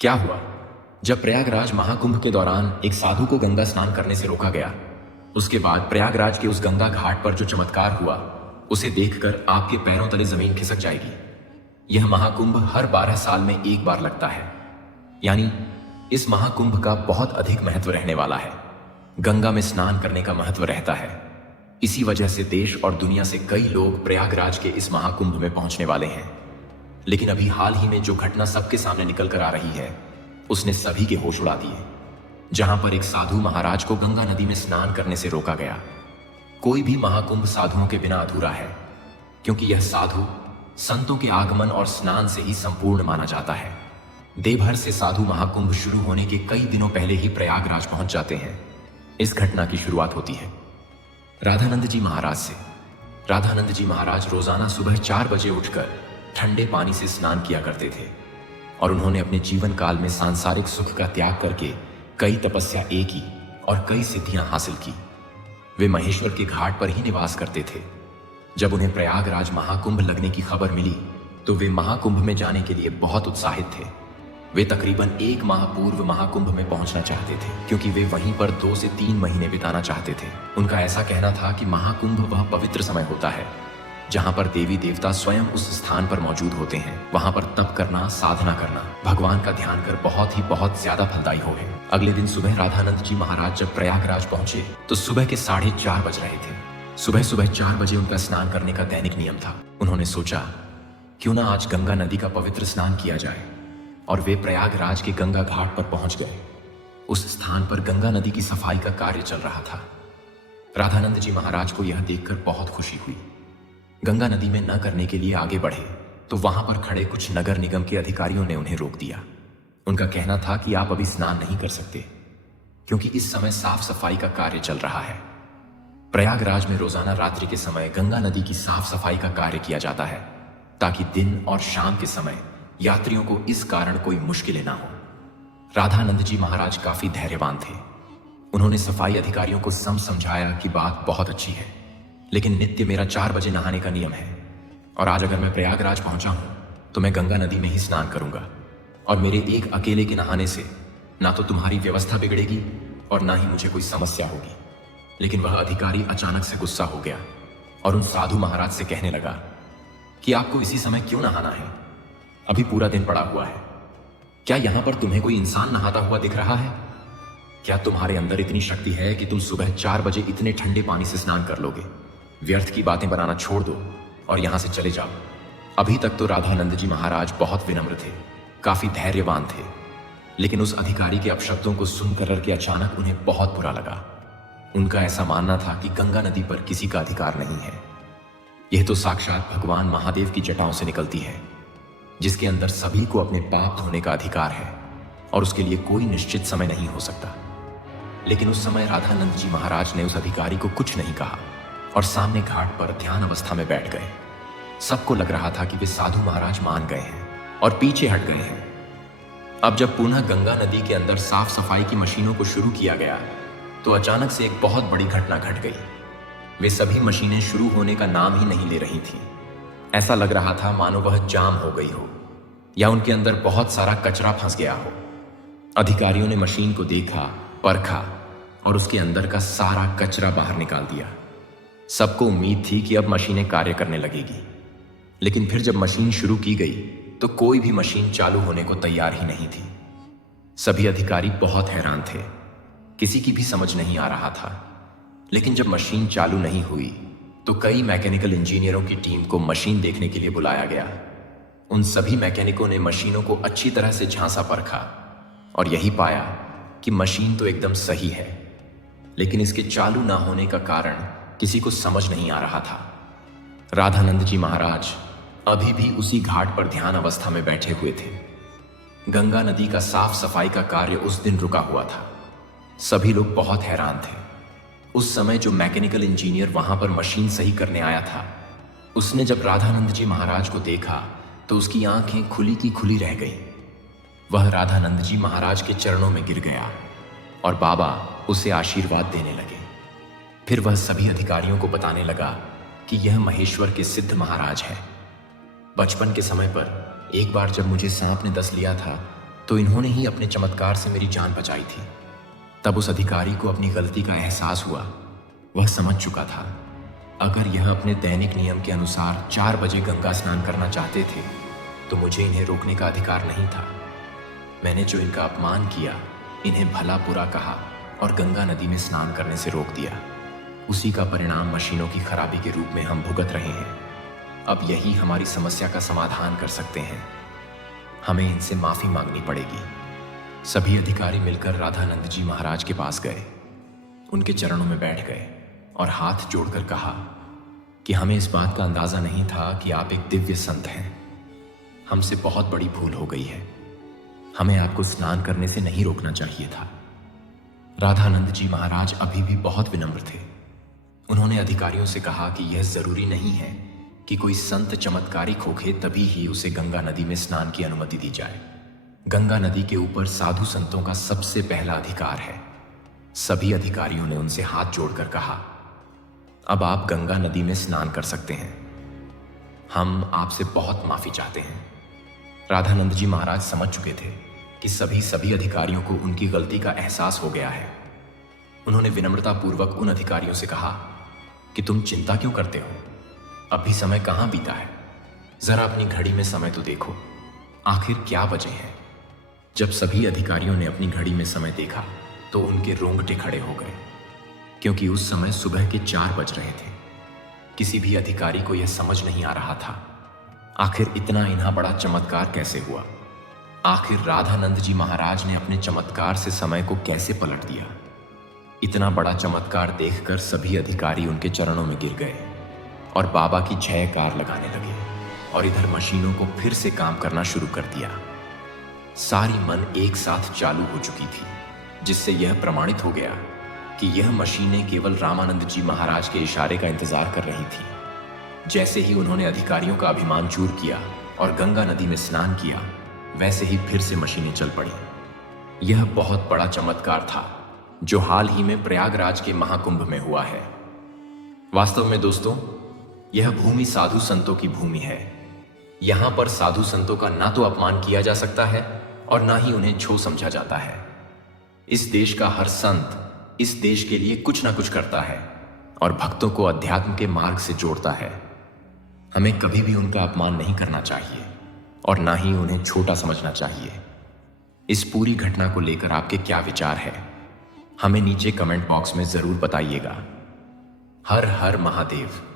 क्या हुआ? जब प्रयागराज महाकुंभ के दौरान एक साधु को गंगा स्नान करने से रोका गया, उसके बाद प्रयागराज के उस गंगा घाट पर जो चमत्कार हुआ, उसे देखकर आपके पैरों तले जमीन खिसक जाएगी। यह महाकुंभ हर 12 साल में एक बार लगता है, यानी इस महाकुंभ का बहुत अधिक महत्व रहने वाला है। गंगा में स्नान करने का महत्व रहता है। इसी वजह से देश और दुनिया से कई लोग प्रयागराज के इस महाकुंभ में पहुंचने वाले हैं। लेकिन अभी हाल ही में जो घटना सबके सामने निकल कर आ रही है, उसने सभी के होश उड़ा दिए। जहां पर एक साधु महाराज को गंगा नदी में स्नान करने से रोका गया। कोई भी महाकुंभ साधुओं के बिना अधूरा है, क्योंकि यह साधु संतों के आगमन और स्नान से ही संपूर्ण माना जाता है। देवभर से साधु महाकुंभ शुरू होने के कई दिनों पहले ही प्रयागराज पहुंच जाते हैं। इस घटना की शुरुआत होती है राधानंद जी महाराज से। राधानंद जी महाराज रोजाना सुबह 4 बजे उठकर ठंडे पानी से स्नान किया करते थे और उन्होंने अपने जीवन काल में सांसारिक सुख का त्याग करके कई तपस्या की और कई सिद्धियां हासिल की। वे महेश्वर के घाट पर ही निवास करते थे। जब उन्हें प्रयागराज महाकुंभ लगने की खबर मिली तो वे महाकुंभ में जाने के लिए बहुत उत्साहित थे। वे तकरीबन 1 माह पूर्व महाकुंभ में पहुंचना चाहते थे, क्योंकि वे वहीं पर 2 से 3 महीने बिताना चाहते थे। उनका ऐसा कहना था कि महाकुंभ वह पवित्र समय होता है जहां पर देवी देवता स्वयं उस स्थान पर मौजूद होते हैं। वहां पर तप करना, साधना करना, भगवान का ध्यान कर बहुत ज्यादा फलदायी हो है। अगले दिन सुबह राधानंद जी महाराज जब प्रयागराज पहुंचे तो सुबह के 4:30 बज रहे थे। सुबह 4 बजे उनका स्नान करने का दैनिक नियम था। उन्होंने सोचा, क्यों ना आज गंगा नदी का पवित्र स्नान किया जाए, और वे प्रयागराज के गंगा घाट पर पहुंच गए। उस स्थान पर गंगा नदी की सफाई का कार्य चल रहा था। राधानंद जी महाराज को यह देखकर बहुत खुशी हुई। गंगा नदी में न करने के लिए आगे बढ़े तो वहां पर खड़े कुछ नगर निगम के अधिकारियों ने उन्हें रोक दिया। उनका कहना था कि आप अभी स्नान नहीं कर सकते, क्योंकि इस समय साफ सफाई का कार्य चल रहा है। प्रयागराज में रोजाना रात्रि के समय गंगा नदी की साफ सफाई का कार्य किया जाता है, ताकि दिन और शाम के समय यात्रियों को इस कारण कोई मुश्किलें ना हो। राधानंद जी महाराज काफी धैर्यवान थे। उन्होंने सफाई अधिकारियों को समझाया कि बात बहुत अच्छी है, लेकिन नित्य मेरा 4 बजे नहाने का नियम है, और आज अगर मैं प्रयागराज पहुंचा हूं तो मैं गंगा नदी में ही स्नान करूंगा, और मेरे एक अकेले के नहाने से ना तो तुम्हारी व्यवस्था बिगड़ेगी और ना ही मुझे कोई समस्या होगी। लेकिन वह अधिकारी अचानक से गुस्सा हो गया और उन साधु महाराज से कहने लगा कि आपको इसी समय क्यों नहाना है? अभी पूरा दिन पड़ा हुआ है। क्या यहां पर तुम्हें कोई इंसान नहाता हुआ दिख रहा है? क्या तुम्हारे अंदर इतनी शक्ति है कि तुम सुबह 4 बजे इतने ठंडे पानी से स्नान कर लोगे? व्यर्थ की बातें बनाना छोड़ दो और यहां से चले जाओ। अभी तक तो राधानंद जी महाराज बहुत विनम्र थे, काफी धैर्यवान थे, लेकिन उस अधिकारी के अपशब्दों को सुनकर के अचानक उन्हें बहुत बुरा लगा। उनका ऐसा मानना था कि गंगा नदी पर किसी का अधिकार नहीं है। यह तो साक्षात भगवान महादेव की जटाओं से निकलती है, जिसके अंदर सभी को अपने पाप धोने का अधिकार है, और उसके लिए कोई निश्चित समय नहीं हो सकता। लेकिन उस समय राधानंद जी महाराज ने उस अधिकारी को कुछ नहीं कहा और सामने घाट पर ध्यान अवस्था में बैठ गए। सबको लग रहा था कि वे साधु महाराज मान गए हैं और पीछे हट गए हैं। अब जब पुनः गंगा नदी के अंदर साफ सफाई की मशीनों को शुरू किया गया तो अचानक से एक बहुत बड़ी घटना घट गई। वे सभी मशीनें शुरू होने का नाम ही नहीं ले रही थी। ऐसा लग रहा था मानो वह जाम हो गई हो, या उनके अंदर बहुत सारा कचरा फंस गया हो। अधिकारियों ने मशीन को देखा, परखा और उसके अंदर का सारा कचरा बाहर निकाल दिया। सबको उम्मीद थी कि अब मशीनें कार्य करने लगेगी, लेकिन फिर जब मशीन शुरू की गई तो कोई भी मशीन चालू होने को तैयार ही नहीं थी। सभी अधिकारी बहुत हैरान थे, किसी की भी समझ नहीं आ रहा था। लेकिन जब मशीन चालू नहीं हुई तो कई मैकेनिकल इंजीनियरों की टीम को मशीन देखने के लिए बुलाया गया। उन सभी मैकेनिकों ने मशीनों को अच्छी तरह से झांसा परखा और यही पाया कि मशीन तो एकदम सही है, लेकिन इसके चालू ना होने का कारण किसी को समझ नहीं आ रहा था। राधानंद जी महाराज अभी भी उसी घाट पर ध्यान अवस्था में बैठे हुए थे। गंगा नदी का साफ सफाई का कार्य उस दिन रुका हुआ था। सभी लोग बहुत हैरान थे। उस समय जो मैकेनिकल इंजीनियर वहां पर मशीन सही करने आया था, उसने जब राधानंद जी महाराज को देखा तो उसकी आंखें खुली की खुली रह गईं। वह राधानंद जी महाराज के चरणों में गिर गया और बाबा उसे आशीर्वाद देने लगे। फिर वह सभी अधिकारियों को बताने लगा कि यह महेश्वर के सिद्ध महाराज है। बचपन के समय पर एक बार जब मुझे सांप ने डस लिया था तो इन्होंने ही अपने चमत्कार से मेरी जान बचाई थी। तब उस अधिकारी को अपनी गलती का एहसास हुआ। वह समझ चुका था अगर यह अपने दैनिक नियम के अनुसार 4 बजे गंगा स्नान करना चाहते थे तो मुझे इन्हें रोकने का अधिकार नहीं था। मैंने जो इनका अपमान किया, इन्हें भला बुरा कहा और गंगा नदी में स्नान करने से रोक दिया, उसी का परिणाम मशीनों की खराबी के रूप में हम भुगत रहे हैं। अब यही हमारी समस्या का समाधान कर सकते हैं। हमें इनसे माफी मांगनी पड़ेगी। सभी अधिकारी मिलकर राधानंद जी महाराज के पास गए, उनके चरणों में बैठ गए और हाथ जोड़कर कहा कि हमें इस बात का अंदाजा नहीं था कि आप एक दिव्य संत हैं। हमसे बहुत बड़ी भूल हो गई है। हमें आपको स्नान करने से नहीं रोकना चाहिए था। राधानंद जी महाराज अभी भी बहुत विनम्र थे। उन्होंने अधिकारियों से कहा कि यह जरूरी नहीं है कि कोई संत चमत्कारिक होके तभी ही उसे गंगा नदी में स्नान की अनुमति दी जाए। गंगा नदी के ऊपर साधु संतों का सबसे पहला अधिकार है। सभी अधिकारियों ने उनसे हाथ जोड़कर कहा, अब आप गंगा नदी में स्नान कर सकते हैं। हम आपसे बहुत माफी चाहते हैं। राधानंद जी महाराज समझ चुके थे कि सभी अधिकारियों को उनकी गलती का एहसास हो गया है। उन्होंने विनम्रतापूर्वक उन अधिकारियों से कहा कि तुम चिंता क्यों करते हो? अभी समय कहां बीता है? जरा अपनी घड़ी में समय तो देखो, आखिर क्या बजे हैं? जब सभी अधिकारियों ने अपनी घड़ी में समय देखा तो उनके रोंगटे खड़े हो गए, क्योंकि उस समय सुबह के 4 बज रहे थे। किसी भी अधिकारी को यह समझ नहीं आ रहा था आखिर इतना इन्हा बड़ा चमत्कार कैसे हुआ। आखिर राधानंद जी महाराज ने अपने चमत्कार से समय को कैसे पलट दिया। इतना बड़ा चमत्कार देखकर सभी अधिकारी उनके चरणों में गिर गए और बाबा की जयकार लगाने लगे और इधर मशीनों को फिर से काम करना शुरू कर दिया। सारी मन एक साथ चालू हो चुकी थी, जिससे यह प्रमाणित हो गया कि यह मशीनें केवल रामानंद जी महाराज के इशारे का इंतजार कर रही थी। जैसे ही उन्होंने अधिकारियों का अभिमान चूर किया और गंगा नदी में स्नान किया, वैसे ही फिर से मशीनें चल पड़ी। यह बहुत बड़ा चमत्कार था जो हाल ही में प्रयागराज के महाकुंभ में हुआ है। वास्तव में दोस्तों, यह भूमि साधु संतों की भूमि है। यहां पर साधु संतों का ना तो अपमान किया जा सकता है और ना ही उन्हें छो समझा जाता है। इस देश का हर संत इस देश के लिए कुछ ना कुछ करता है और भक्तों को अध्यात्म के मार्ग से जोड़ता है। हमें कभी भी उनका अपमान नहीं करना चाहिए और ना ही उन्हें छोटा समझना चाहिए। इस पूरी घटना को लेकर आपके क्या विचार है, हमें नीचे कमेंट बॉक्स में जरूर बताइएगा। हर हर महादेव।